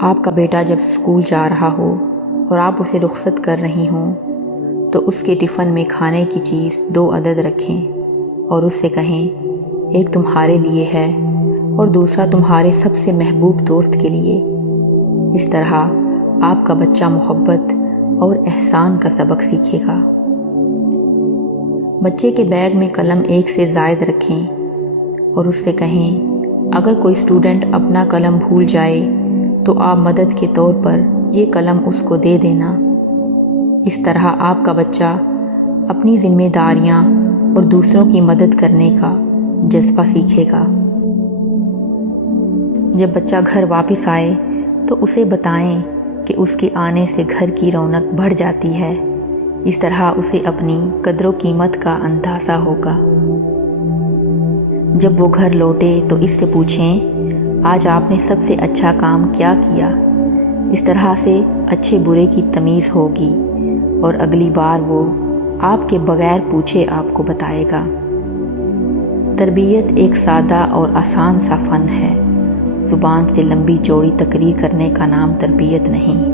آپ کا بیٹا جب اسکول جا رہا ہو اور آپ اسے رخصت کر رہی ہوں تو اس کے ٹفن میں کھانے کی چیز 2 عدد رکھیں اور اس سے کہیں ایک تمہارے لیے ہے اور دوسرا تمہارے سب سے محبوب دوست کے لیے۔ اس طرح آپ کا بچہ محبت اور احسان کا سبق سیکھے گا۔ بچے کے بیگ میں قلم 1 سے زائد رکھیں اور اس سے کہیں اگر کوئی اسٹوڈنٹ اپنا قلم بھول جائے تو آپ مدد کے طور پر یہ قلم اس کو دے دینا۔ اس طرح آپ کا بچہ اپنی ذمہ داریاں اور دوسروں کی مدد کرنے کا جذبہ سیکھے گا۔ جب بچہ گھر واپس آئے تو اسے بتائیں کہ اس کے آنے سے گھر کی رونق بڑھ جاتی ہے۔ اس طرح اسے اپنی قدر و قیمت کا اندازہ ہوگا۔ جب وہ گھر لوٹے تو اس سے پوچھیں آج آپ نے سب سے اچھا کام کیا کیا۔ اس طرح سے اچھے برے کی تمیز ہوگی اور اگلی بار وہ آپ کے بغیر پوچھے آپ کو بتائے گا۔ تربیت ایک سادہ اور آسان سا فن ہے۔ زبان سے لمبی چوڑی تقریر کرنے کا نام تربیت نہیں۔